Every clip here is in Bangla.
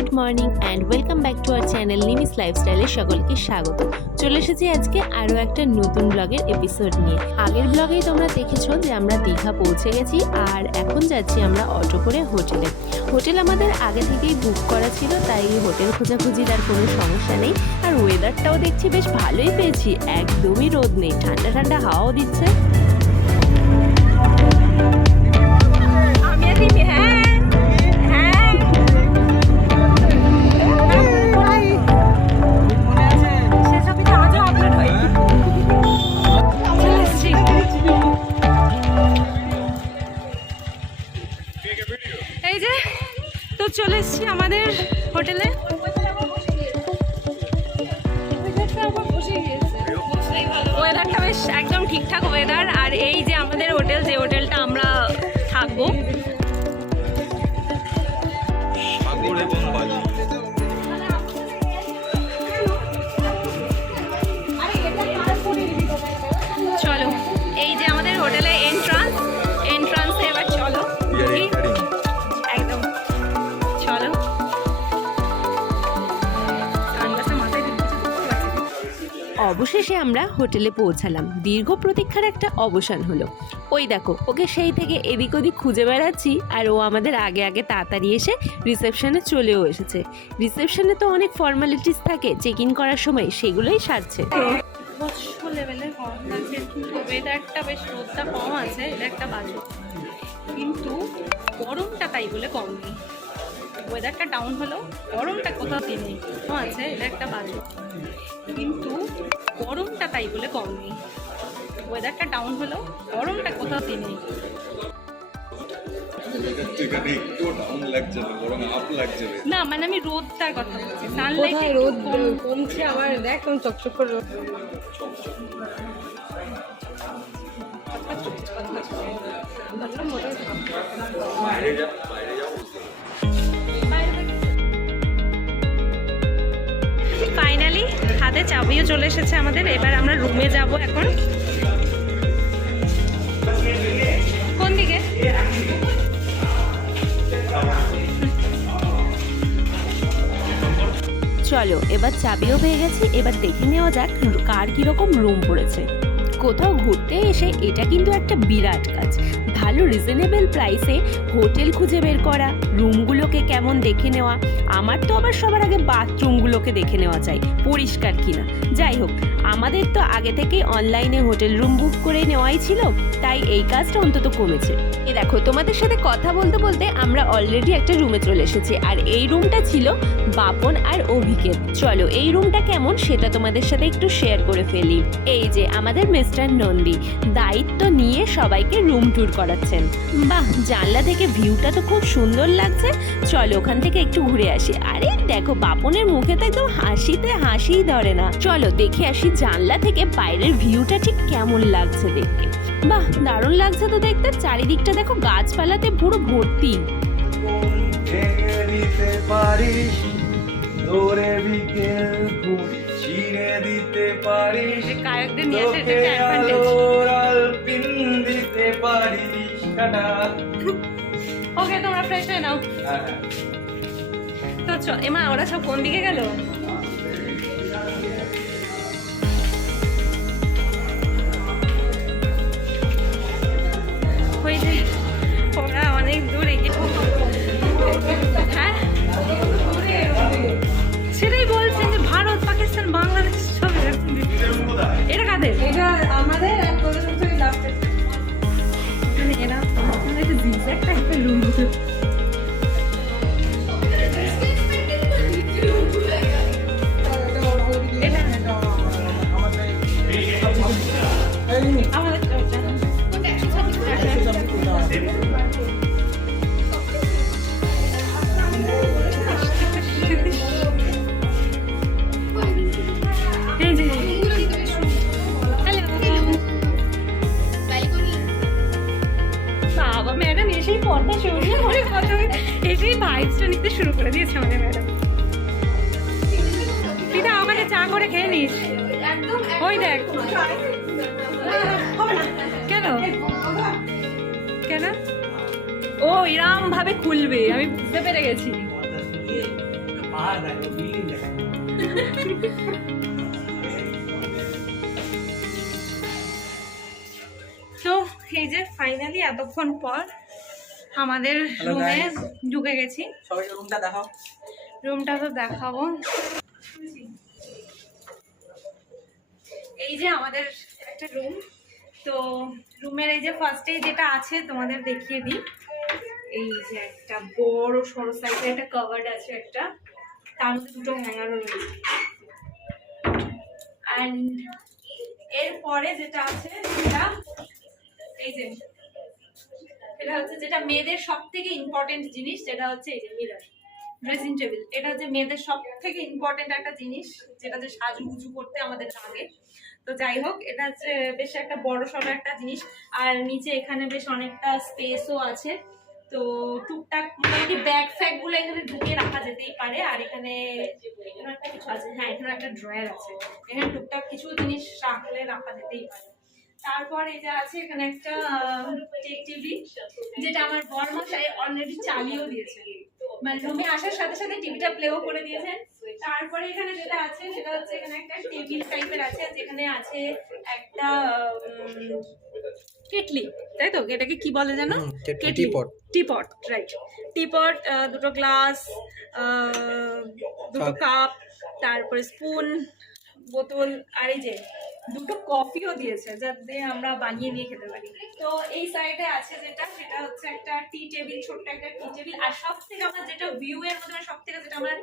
Good morning and welcome back to our channel নিমিস লাইফস্টাইলে সকলকে স্বাগত। চলে এসেছি আজকে আরও একটা নতুন ব্লগের এপিসোড নিয়ে। আগের ব্লগেই তোমরা দেখেছো যে আমরা দীঘা পৌঁছে গেছি আর এখন যাচ্ছি আমরা অটো করে হোটেলে। হোটেল আমাদের আগে থেকেই বুক করা ছিল, তাই হোটেল খোঁজাখুঁজির আর কোনো সমস্যা নেই। আর ওয়েদারটাও দেখছি বেশ ভালোই পেয়েছি, একদমই রোদ নেই, ঠান্ডা ঠান্ডা হাওয়াও দিচ্ছে। এই যে তো চলে এসেছি আমাদের হোটেলে। ওয়েদারটা বেশ একদম ঠিকঠাক ওয়েদার। আর এই যে আমাদের হোটেল, যে হোটেলটা আমরা থাকবো, চলো এই যে আমাদের হোটেলে এন্ট্রান্স এবার চলো একদম চলো। অবশেষে আমরা হোটেলে পৌঁছালাম। দীর্ঘ প্রতীক্ষার একটা অবসান হলো। ওই দেখো, ওকে সেই থেকে এদিক ওদিক খুঁজে বেড়াচ্ছি আর ও আমাদের আগে আগে তাড়াতাড়ি এসে রিসেপশনে চলেও এসেছে। রিসেপশনে তো অনেক ফর্মালিটিস থাকে চেক ইন করার সময়, সেগুলোই সারছে। লেভেলের কম আছে, কিন্তু ওয়েদারটা বেশ রোদটা কম আছে, এটা একটা বাজে। কিন্তু গরমটা তাই বলে কম নেই। ওয়েদারটা ডাউন হলো, গরমটা কোথাও নেই, কম আছে, এটা একটা বাজে। কিন্তু গরমটা তাই বলে কম নেই। ওয়েদারটা ডাউন হলো, গরমটা কোথাও নেই। না মানে আমি রোদটার কথা বলছি, সানলাইট রোদ কমছে, আবার দেখ কোন চকচক করে রোদ। ফাইনালি হাতে চাবিও চলে এসেছে আমাদের। এবার আমরা রুমে যাব। এখন কোন দিকে? চলো এবার চাবিও পেয়ে গেছি, এবার দেখে নেওয়া যাক কার কীরকম রুম পড়েছে। কোথাও ঘুরতে এসে এটা কিন্তু একটা বিরাট কাজ। ভালো রিজনেবল প্রাইসে হোটেল খুঁজে বের করা, রুমগুলোকে কেমন দেখে নেওয়া। আমার তো আবার সবার আগে বাথরুমগুলোকে দেখে নেওয়া চাই পরিষ্কার কিনা। যাই হোক, আমাদের তো আগে থেকেই অনলাইনে হোটেল রুম বুক করে নেওয়াই ছিল, তাই এই কাজটা অন্তত কমেছে। এ দেখো, তোমাদের সাথে কথা বলতে বলতে আমরা অলরেডি একটা রুমে চলে এসেছি। আর এই রুমটা ছিল বাপন আর অভিকের। চলো এই রুমটা কেমন সেটা তোমাদের সাথে একটু শেয়ার করে ফেলি। এই যে আমাদের মিস্টার নন্দী দায়িত্ব নিয়ে সবাইকে রুম ট্যুর করাচ্ছেন। বাহ, জানলা থেকে ভিউটা তো খুব সুন্দর লাগছে। চলো ওখান থেকে একটু ঘুরে আসি। আরে দেখো, বাপনের মুখে তো একদম হাসিতে হাসিই ধরে না। চলো দেখে আসি জানলা থেকে বাইরের ভিউটা ঠিক কেমন লাগছে দেখতে। বাহ, দারুণ লাগছে তো দেখতে। চারিদিকটা দেখো গাছপালাতে পুরো ভর্তি। কায়কদের নিয়ে আসে, এটা একটা অ্যাডভান্টেজ। ওকে, তোমরা ফ্রেশ হয়ে নাও। তো এমা ওরা সব কোন দিকে গেল? ওই যে ওরা অনেক দূর এগিয়ে। হ্যাঁ, সেটাই বলছেন যে ভারত পাকিস্তান বাংলাদেশ সব এরকম। এটা কাদের? এটা আমাদের এরা একটা জিগজ্যাগ টাইপের রুম। এসেই ভাইবসটা নিতে শুরু করে দিয়েছে আমাদের ম্যাডাম। দিদা আমাকে চা করে খেয়ে নিস। ওই দেখ, কেন কেন ও এরম ভাবে খুলবে, আমি বুঝতে পেরে গেছি। তো এই যে ফাইনালি এতক্ষণ পর আমাদের রুমে ঢুকে গেছি। সবাই রুমটা দেখাও। রুমটা তো দেখাবো। এই যে আমাদের একটা রুম। তো রুমের এই যে ফার্স্টে যেটা আছে তোমাদের দেখিয়ে দিই। এই যে একটা বড় সরো সাইজের একটা কভার্ড আছে একটা, তার মধ্যে দুটো হ্যাঙ্গারও রয়েছে। অ্যান্ড এরপরে যেটা আছে সেটা এই যে, এটা হচ্ছে যেটা মেয়েদের সব থেকে ইম্পর্টেন্ট জিনিস, যেটা হচ্ছে এই যে মিরর, ড্রেসিং টেবিল। এটা হচ্ছে মেয়েদের সব থেকে ইম্পর্টেন্ট একটা জিনিস, যেটা যে সাজুগুজু করতে আমাদের লাগে। তো যাই হোক, এটা হচ্ছে বেশ একটা বড় সড়ো একটা জিনিস। আর নিচে এখানে বেশ অনেকটা স্পেসও আছে। তো টুকটাক মোটামুটি ব্যাগ ফ্যাগ গুলো এখানে ঢুকিয়ে রাখা যেতেই পারে। আর এখানে একটা কিছু আছে, হ্যাঁ এখানে একটা ড্রয়ার আছে, এখানে টুকটাক কিছু জিনিস রাখলে রাখা যেতেই পারে। তারপর এই যে আছে এখানে একটা টিভি, যেটা আমার বরমশাই অলরেডি চালিয়েও দিয়েছে, মানে রুমে আসার সাথে সাথে টিভিটা প্লেও করে দিয়েছেন। তারপরে এখানে যেটা আছে সেটা হচ্ছে এখানে একটা টেবিল টাইপের আছে, যেখানে আছে একটা কেটলি, তাই তো? এটাকে কি বলে জানো? Kettle, teapot, right. টিপট, দুটো গ্লাস, দুটো কাপ, তারপরে স্পুন, বোতল, আর এই যে দুটো কফিও দিয়েছে, যাতে আমরা বানিয়ে নিয়ে খেতে পারি। তো এই সাইডে আছে যেটা, সেটা হচ্ছে একটা টি টেবিল, ছোট্ট একটা টি টেবিল। আর সব থেকে আমার যেটা ভিউ এর মধ্যে সব থেকে যেটা আমার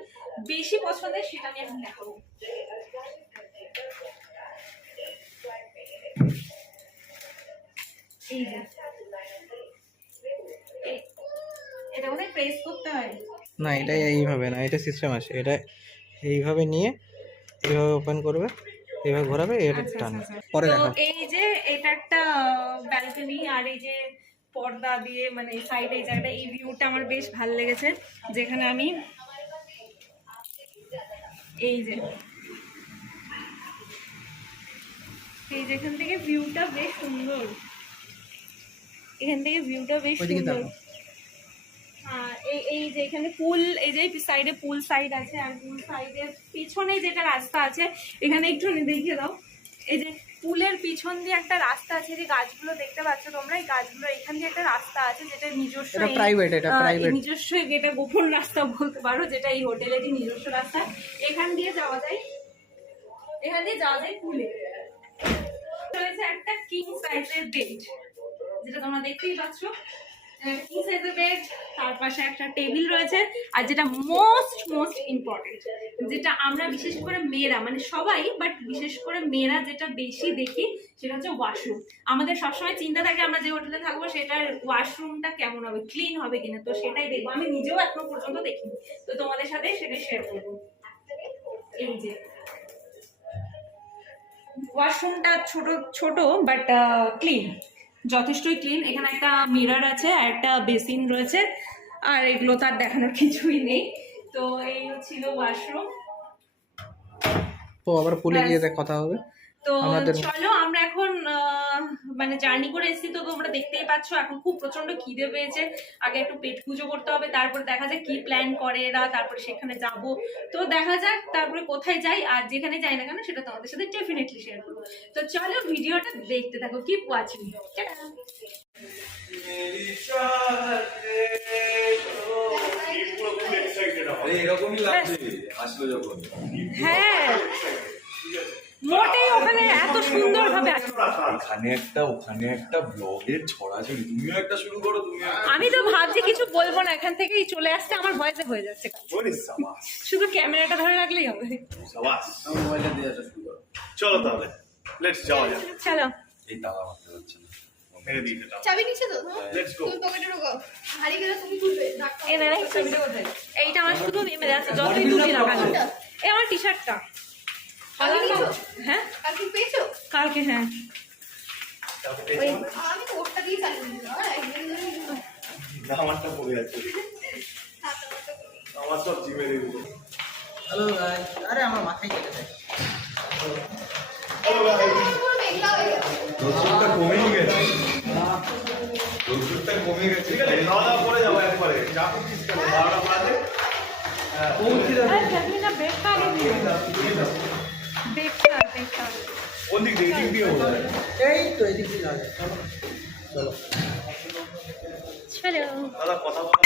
বেশি পছন্দের, সেটা আমি এখন দেখাবো। এই যে এটা মনে প্রেস করতে হয় না, এটা এইভাবে না, এটা সিস্টেম আছে। এটা এইভাবে নিয়ে এইভাবে ওপেন করবে, এইভাবে ঘোরাবে, এটা টানবে। পরে দেখো। এই যে এটা একটা ব্যালকনি, আর এই যে পর্দা দিয়ে মানে সাইডে এই জায়গাটা, এই ভিউটা আমার বেশ ভালো লেগেছে। যেখানে আমি এই যে যেখান থেকে ভিউটা বেশ সুন্দর, এখান থেকে ভিউটা বেশ সুন্দর। এই যে এখানে পুল, এই যে সাইডে পুল সাইড আছে, আর পুল সাইডের পিছনে যেটা রাস্তা আছে, এখানে একটু দেখিয়ে দাও। এই যে পুলের পিছন দিয়ে একটা রাস্তা আছে, যে গাছগুলো দেখতে পাচ্ছ তোমরা, এই গাছগুলো এখান দিয়ে একটা রাস্তা আছে, যেটা নিজস্ব, এটা প্রাইভেট, এটা প্রাইভেট, নিজস্ব, এটা গোপন রাস্তা বলতে পারো, যেটা এই হোটেলেরই নিজস্ব রাস্তা। এখান দিয়ে যাওয়া যায়, এখান দিয়ে যাওয়া যায় পুলে। রয়েছে একটা কিং সাইজের বেড, যেটা তোমরা দেখতেই পাচ্ছ, কিং সাইজের বেড। তার পাশে একটা টেবিল রয়েছে। আর যেটা মোস্ট ইম্পর্টেন্ট, যেটা আমরা বিশেষ করে মেয়েরা, মানে সবাই, বাট বিশেষ করে মেয়েরা যেটা বেশি দেখি, সেটা হচ্ছে ওয়াশরুম। আমাদের সবসময় চিন্তা থাকে আমরা যে হোটেলে থাকবো সেটার ওয়াশরুমটা কেমন হবে, ক্লিন হবে কিনা। তো সেটাই দেখবো, আমি নিজেও এখনো পর্যন্ত দেখিনি, তো তোমাদের সাথে সেটা শেয়ার করবো। এই যে ওয়াশরুমটা ছোট বাট ক্লিন, যথেষ্টই ক্লিন। এখানে একটা মিরর আছে, আর একটা বেসিন রয়েছে, আর এগুলো তার দেখানোর কিছুই নেই। তো এই ছিল ওয়াশরুম। তো আবার পুলে গিয়ে কথা হবে। তো চলো, আমরা এখন মানে জার্নি করে এসেছি, তো তোমরা দেখতেই পাচ্ছ এখন খুব প্রচন্ড খিদে পেয়েছে। আগে একটু পেট পুজো করতে হবে, তারপরে দেখা যাক কি প্ল্যান করে এরা, তারপরে সেখানে যাব। তো দেখা যাক তারপরে কোথায় যাই, আর যেখানে যাই না কেন সেটা তোমাদের সাথে ডেফিনেটলি শেয়ার করবো। তো চলো ভিডিওটা দেখতে থাকো, কিপ ওয়াচিং। হ্যাঁ, মোটেই ওখানে এত সুন্দর ভাবে ওখানে একটা ব্লগের ছড়াছড়ি, তুমিও একটা শুরু করো। আমি তো ভাবছি কিছু বলবো না, এখান থেকেই চলে আসছে, আমার ভয়েসে হয়ে যাচ্ছে। শুধু ক্যামেরাটা ধরে রাখলেই হবে। চলো তাহলে লেটস যাওয়া যাক। চলো। এই তালা মারতে হচ্ছে না, চাবি নিচে তো, লেটস গো। তুমি পকেটে ঢোকাও, হারিয়ে গেলে তুমি তুলবে। এইটা আমার শুধু নেমে যাচ্ছে, যতই তুমি লাগানো। এই আমার টি শার্টটা, হ্যাঁ কালকে পেয়েছো? কালকে, হ্যাঁ। আমি তো ওরটা দিয়ে চালিয়ে দিলাম, একদিন ধরে আমারটা পড়ে যাচ্ছে, আমার সব জিমে দিয়ে দিল। হ্যালো গাইস, আরে আমার মাথায় কেটে যায়। রোদটা কমেই গেছে, রোদটা কমে গেছে। ঠিক আছে, খাওয়া দাওয়া করে যাবো একবারে। চা পিস কেন 12টা বাজে, কোন দিক দিয়ে? এই দিক দিয়ে বোধ হয়। এই তো এদিক দিয়ে যাওয়া যায়। চলো চলো চলো দাদা কথা বলো।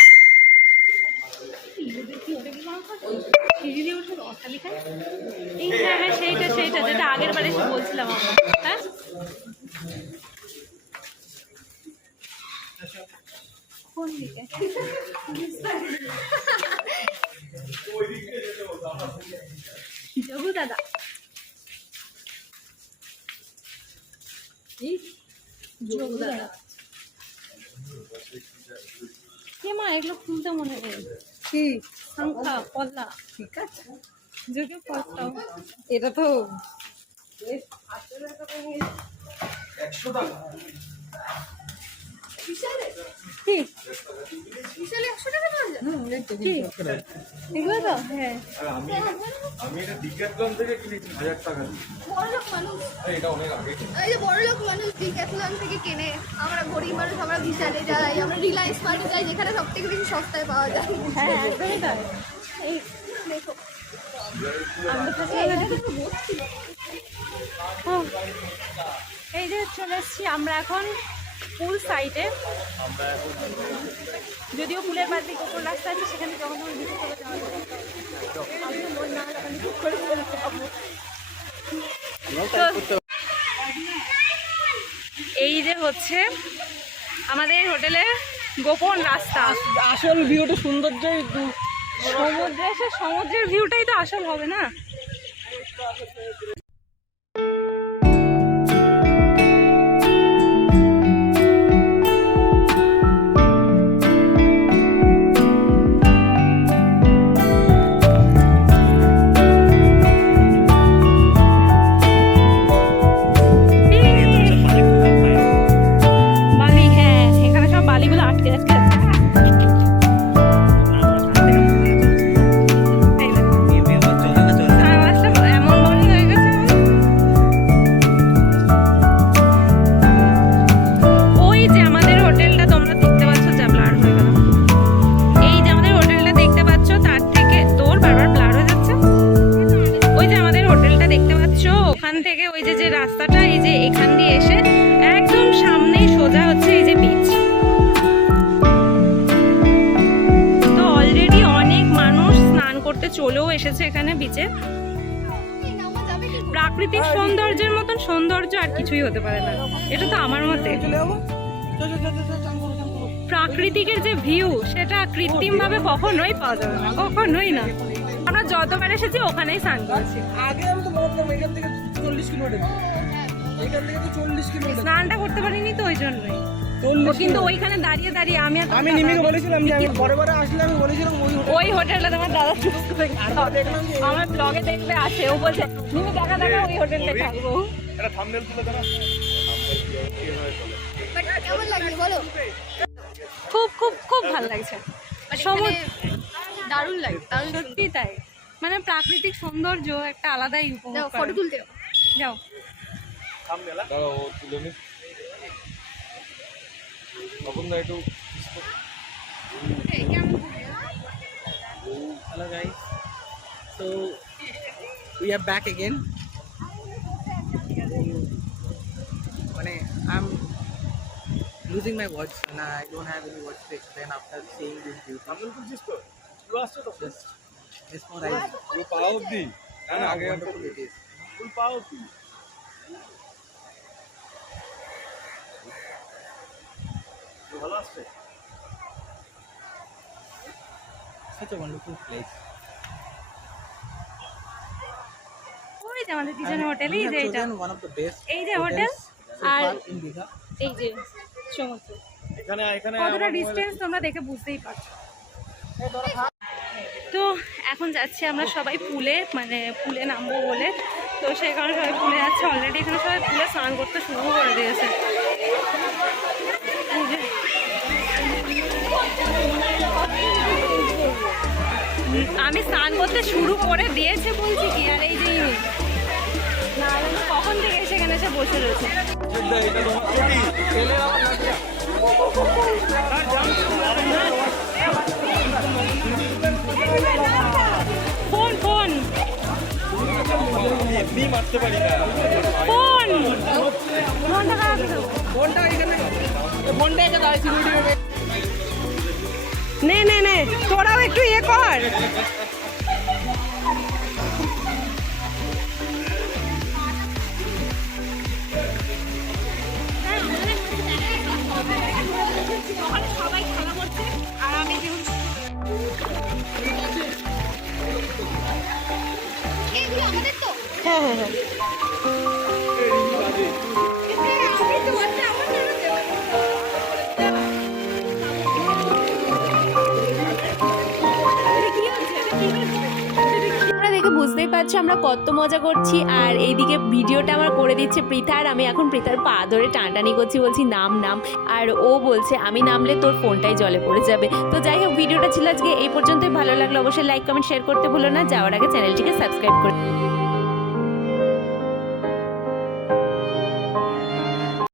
এই হ্যাঁ হ্যাঁ সেইটা সেইটা যেটা আগের বারে এসে বলছিলাম আমরা, হ্যাঁ কোন দিকে? যোগু দাদা যোগু দাদা কে মা এগুলো খুলতে মনে নেই কি সংখ্যা পল্লা ঠিক আছে যোগে পড়তাম এটা তো 100 টাকা। কি বিশালে 100 টাকা পাওয়া যায়? কি এগুলো তো হ্যাঁ আর আমি এটা ডিক্যাথলন থেকে কিনেছি 1000 টাকা দিয়ে। বড়লোক মানুষ, আরে এটা অনেক আগে কিনেছি। এই যে বড়লোক মানুষ ডিক্যাথলন থেকে কেনে, আমরা গরিব মানুষ আমরা বিশালে যাই, আমরা রিলায়েন্স মার্টে যাই যেখানে সব থেকে বেশি সস্তায় পাওয়া যায়। হ্যাঁ একদমই তাই এই দেখো আমরা তো এই যে চলে এসেছি আমরা এখন পুল সাইডে, যদিও পুলের পাশ দিয়ে কোন রাস্তা আছে সেখানে যখন আমরা ভিতরে চলে যাওয়া যাবে। আমি তো মন না হয় তখন ঠিক করে চলে যাবো। তো এই যে হচ্ছে আমাদের হোটেলের গোপন রাস্তা। আসল ভিউটা সৌন্দর্যই সমুদ্রে এসে সমুদ্রের ভিউটাই তো আসল হবে না। বালি, হ্যাঁ এখানে সব বালিগুলো আটকে যাচ্ছে। এমন বালি হয়ে গেছে। ওই যে আমাদের হোটেলটা তোমরা দেখতে পাচ্ছ, যা ব্লার হয়ে গেল। এই যে আমাদের হোটেলটা দেখতে পাচ্ছ, তার থেকে তোর বারবার ব্লার হয়ে যাচ্ছে। ওই যে আমাদের হোটেলটা দেখতে পাচ্ছ, ওখান থেকে ওই যে যে রাস্তাটা, এই যে এখান দিয়ে এসে একদম সামনেই সোজা হচ্ছে এই যে বিচ। তো অলরেডি অনেক মানুষ স্নান করতে চলেও এসেছে এখানে বিচে। এই নামা যাবে কি? প্রাকৃতিক সৌন্দর্যের মতন সৌন্দর্য আর কিছুই হতে পারে না, এটা তো আমার মতে। প্রাকৃতিকের যে ভিউ সেটা কৃত্রিম ভাবে কখনোই পাওয়া যাবে না, কখনোই না। আমরা যতবার এসেছি ওখানেই স্নান করেছি। আগে আমি তো ভাবতাম এখান থেকে 40 কিলোমিটার, এখান থেকে তো 40 কিলোমিটার। স্নানটা করতে পারিনি তো ওই জন্যই। ও কিন্তু ওইখানে দাঁড়িয়ে দাঁড়িয়ে আমি আর আমি নিমিকে বলেছিলাম যে আমি পরে পরে আসলে আমি বলেছিলাম ওই হোটেলটা তোমার দাদা চুজ করে আমার ব্লগে দেখবে আছে, ও বলছে নিমি দেখা দেখা ওই হোটেলটা থাকবো। এটা থাম্বনেল তুলে দাও না। But কেমন লাগছে বলো? খুব খুব খুব ভালো লাগছে। সমুদ্র দারুণ লাগে, দারুণ সত্যি তাই, মানে প্রাকৃতিক সৌন্দর্য একটা আলাদাই উপভোগ ফটো করা। তুলতে হবে। যাও থাম্বনেল দাঁড়াও ও তুলে নি। তখন না একটু এই কেমন Hello guys, so we are back again. মানে I'm losing my words and I don't have any words to explain after seeing this view. Thumbnail তুলছিস তো? তুই আসছো তো? Just more eyes. তুই পাও দি। না না আগে Wonderful it is. তুই পাও দি। ভালো আসছে। Such a wonderful place. ওই যে আমাদের পিছনে হোটেল, এই We যে have এটা, chosen one of the best এই যে হোটেল hotels so আর far in Digha. এই যে সমুদ্র। এখানে কতটা ডিস্টেন্স তোমরা দেখে বুঝতেই পারছো। তো এখন যাচ্ছি আমরা সবাই পুলে, মানে পুলে নামবো বলে, তো সেই কারণে সবাই পুলে যাচ্ছে। অলরেডি এখানে সবাই পুলে স্নান করতে শুরু করে দিয়েছে। এই যে আমি স্নান করতে শুরু করে দিয়েছে বলছি কি, আর এই যে না জানি কখন থেকে সেখানে এসে বসে রয়েছে। এটা তোমার ফোন ফোনটা কাছে দাও। নে নে নে তোরাও একটু ইয়ে কর। সবাই খেলা করছে আর আমি এগুলো আমাদের তো হ্যাঁ হ্যাঁ হ্যাঁ তোমরা দেখে বুঝতেই পারছো আমরা কত মজা করছি। আর এইদিকে ভিডিওটা আমার করে দিচ্ছে পৃথা, আর আমি এখন পৃথার পা ধরে টানটানি করছি, বলছি নাম নাম, আর ও বলছে আমি নামলে তোর ফোনটাই জলে পড়ে যাবে। তো যাই হোক, ভিডিওটা ছিল আজকে এই পর্যন্তই। ভালো লাগলো অবশ্যই লাইক কমেন্ট শেয়ার করতে ভুলো না। যাওয়ার আগে চ্যানেলটিকে সাবস্ক্রাইব করে